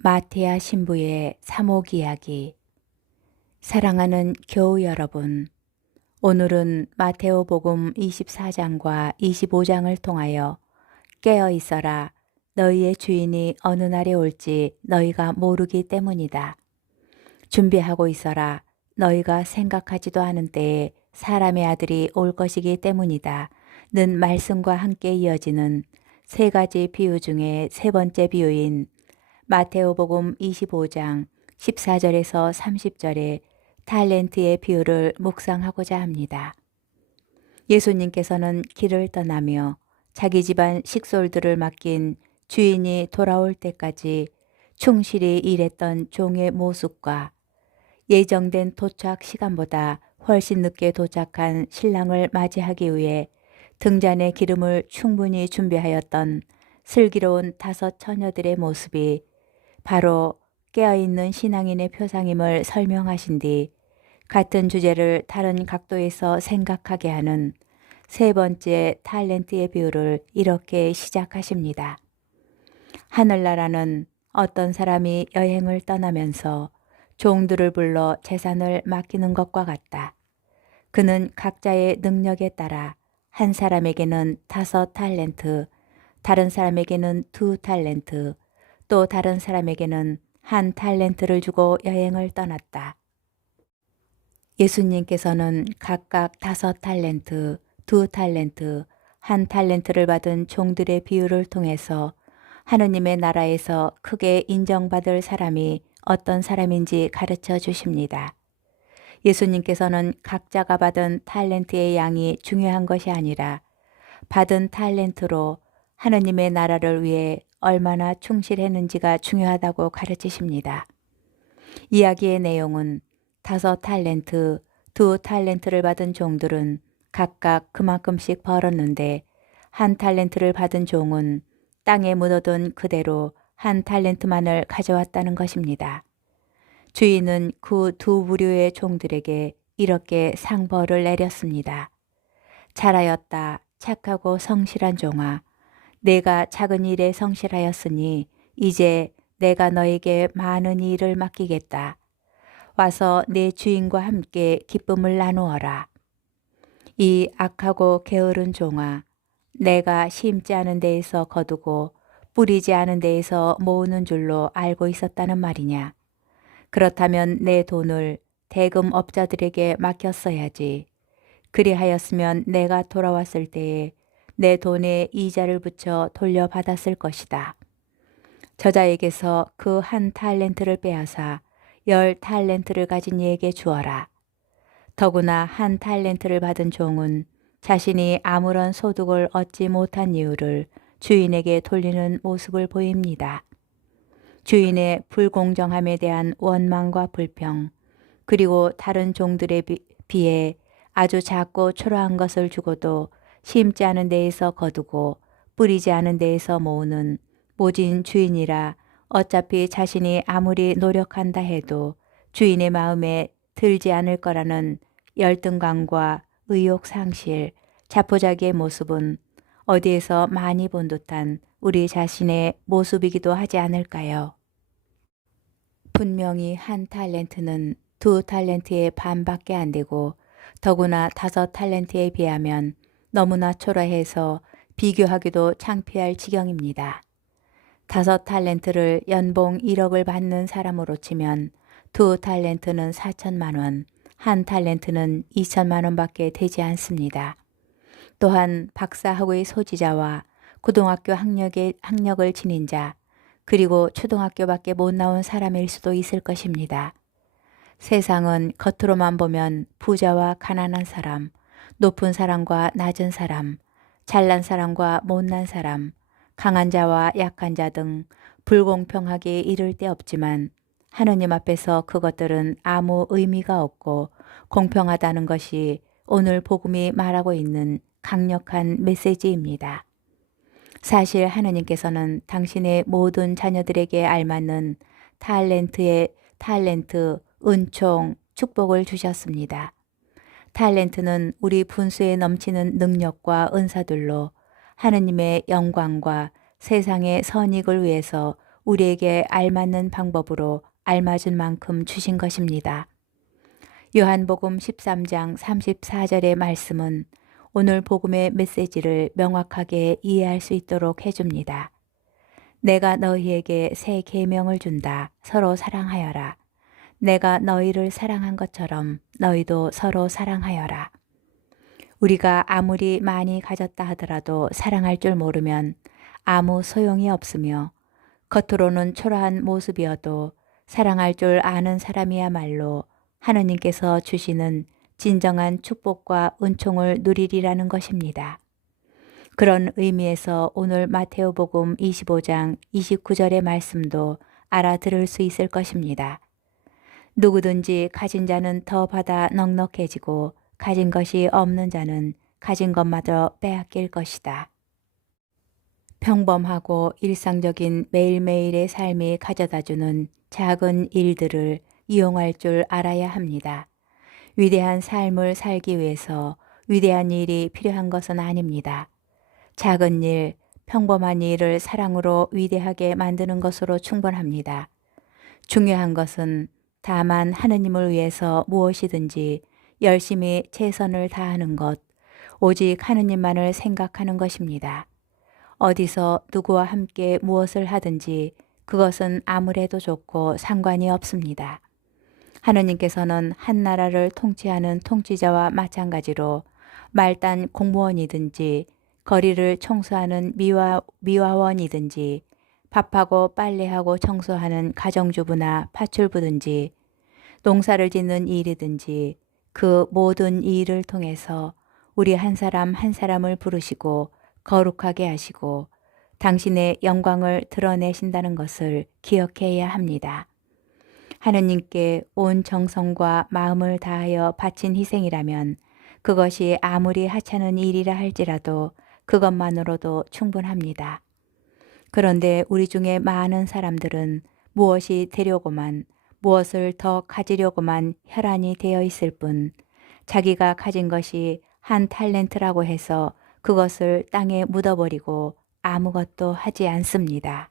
마태야 신부의 사목 이야기. 사랑하는 교우 여러분, 오늘은 마테오복음 24장과 25장을 통하여 깨어 있어라, 너희의 주인이 어느 날에 올지 너희가 모르기 때문이다. 준비하고 있어라, 너희가 생각하지도 않은 때에 사람의 아들이 올 것이기 때문이다. 는 말씀과 함께 이어지는 세 가지 비유 중에 세 번째 비유인 마테오복음 25장 14절에서 30절의 탈렌트의 비유를 묵상하고자 합니다. 예수님께서는 길을 떠나며 자기 집안 식솔들을 맡긴 주인이 돌아올 때까지 충실히 일했던 종의 모습과 예정된 도착 시간보다 훨씬 늦게 도착한 신랑을 맞이하기 위해 등잔의 기름을 충분히 준비하였던 슬기로운 5 처녀들의 모습이 바로 깨어있는 신앙인의 표상임을 설명하신 뒤 같은 주제를 다른 각도에서 생각하게 하는 세 번째 탈렌트의 비유를 이렇게 시작하십니다. 하늘나라는 어떤 사람이 여행을 떠나면서 종들을 불러 재산을 맡기는 것과 같다. 그는 각자의 능력에 따라 한 사람에게는 5 탈렌트, 다른 사람에게는 2 탈렌트, 또 다른 사람에게는 1 탈렌트를 주고 여행을 떠났다. 예수님께서는 각각 5 탈렌트, 2 탈렌트, 1 탈렌트를 받은 종들의 비유를 통해서 하느님의 나라에서 크게 인정받을 사람이 어떤 사람인지 가르쳐 주십니다. 예수님께서는 각자가 받은 탈렌트의 양이 중요한 것이 아니라 받은 탈렌트로 하느님의 나라를 위해 얼마나 충실했는지가 중요하다고 가르치십니다. 이야기의 내용은 5 탈렌트, 2 탈렌트를 받은 종들은 각각 그만큼씩 벌었는데 1 탈렌트를 받은 종은 땅에 묻어둔 그대로 1 탈렌트만을 가져왔다는 것입니다. 주인은 그 2 부류의 종들에게 이렇게 상벌을 내렸습니다. 잘하였다, 착하고 성실한 종아. 내가 작은 일에 성실하였으니 이제 내가 너에게 많은 일을 맡기겠다. 와서 내 주인과 함께 기쁨을 나누어라. 이 악하고 게으른 종아, 내가 심지 않은 데에서 거두고 뿌리지 않은 데에서 모으는 줄로 알고 있었다는 말이냐. 그렇다면 내 돈을 대금업자들에게 맡겼어야지. 그리하였으면 내가 돌아왔을 때에 내 돈에 이자를 붙여 돌려받았을 것이다. 저자에게서 그 1 탈렌트를 빼앗아 10 탈렌트를 가진 이에게 주어라. 더구나 1 탈렌트를 받은 종은 자신이 아무런 소득을 얻지 못한 이유를 주인에게 돌리는 모습을 보입니다. 주인의 불공정함에 대한 원망과 불평, 그리고 다른 종들에 비해 아주 작고 초라한 것을 주고도 심지 않은 데에서 거두고 뿌리지 않은 데에서 모으는 모진 주인이라 어차피 자신이 아무리 노력한다 해도 주인의 마음에 들지 않을 거라는 열등감과 의욕 상실, 자포자기의 모습은 어디에서 많이 본 듯한 우리 자신의 모습이기도 하지 않을까요? 분명히 1 탈렌트는 2 탈렌트의 반밖에 안 되고 더구나 5 탈렌트에 비하면 너무나 초라해서 비교하기도 창피할 지경입니다. 5 탈렌트를 연봉 1억을 받는 사람으로 치면 2 탈렌트는 4천만 원, 1 탈렌트는 2천만 원밖에 되지 않습니다. 또한 박사학위 소지자와 고등학교 학력을 지닌 자, 그리고 초등학교밖에 못 나온 사람일 수도 있을 것입니다. 세상은 겉으로만 보면 부자와 가난한 사람, 높은 사람과 낮은 사람, 잘난 사람과 못난 사람, 강한 자와 약한 자 등 불공평하게 이를 데 없지만 하느님 앞에서 그것들은 아무 의미가 없고 공평하다는 것이 오늘 복음이 말하고 있는 강력한 메시지입니다. 사실 하느님께서는 당신의 모든 자녀들에게 알맞는 탈렌트, 은총, 축복을 주셨습니다. 탈렌트는 우리 분수에 넘치는 능력과 은사들로 하느님의 영광과 세상의 선익을 위해서 우리에게 알맞는 방법으로 알맞은 만큼 주신 것입니다. 요한복음 13장 34절의 말씀은 오늘 복음의 메시지를 명확하게 이해할 수 있도록 해줍니다. 내가 너희에게 새 계명을 준다. 서로 사랑하여라. 내가 너희를 사랑한 것처럼 너희도 서로 사랑하여라. 우리가 아무리 많이 가졌다 하더라도 사랑할 줄 모르면 아무 소용이 없으며 겉으로는 초라한 모습이어도 사랑할 줄 아는 사람이야말로 하느님께서 주시는 진정한 축복과 은총을 누리리라는 것입니다. 그런 의미에서 오늘 마테오복음 25장 29절의 말씀도 알아들을 수 있을 것입니다. 누구든지 가진 자는 더 받아 넉넉해지고 가진 것이 없는 자는 가진 것마저 빼앗길 것이다. 평범하고 일상적인 매일매일의 삶이 가져다주는 작은 일들을 이용할 줄 알아야 합니다. 위대한 삶을 살기 위해서 위대한 일이 필요한 것은 아닙니다. 작은 일, 평범한 일을 사랑으로 위대하게 만드는 것으로 충분합니다. 중요한 것은 다만 하느님을 위해서 무엇이든지 열심히 최선을 다하는 것, 오직 하느님만을 생각하는 것입니다. 어디서 누구와 함께 무엇을 하든지 그것은 아무래도 좋고 상관이 없습니다. 하느님께서는 한 나라를 통치하는 통치자와 마찬가지로 말단 공무원이든지 거리를 청소하는 미화원이든지 밥하고 빨래하고 청소하는 가정주부나 파출부든지 농사를 짓는 일이든지 그 모든 일을 통해서 우리 한 사람 한 사람을 부르시고 거룩하게 하시고 당신의 영광을 드러내신다는 것을 기억해야 합니다. 하느님께 온 정성과 마음을 다하여 바친 희생이라면 그것이 아무리 하찮은 일이라 할지라도 그것만으로도 충분합니다. 그런데 우리 중에 많은 사람들은 무엇이 되려고만 무엇을 더 가지려고만 혈안이 되어 있을 뿐 자기가 가진 것이 한 탈렌트라고 해서 그것을 땅에 묻어버리고 아무것도 하지 않습니다.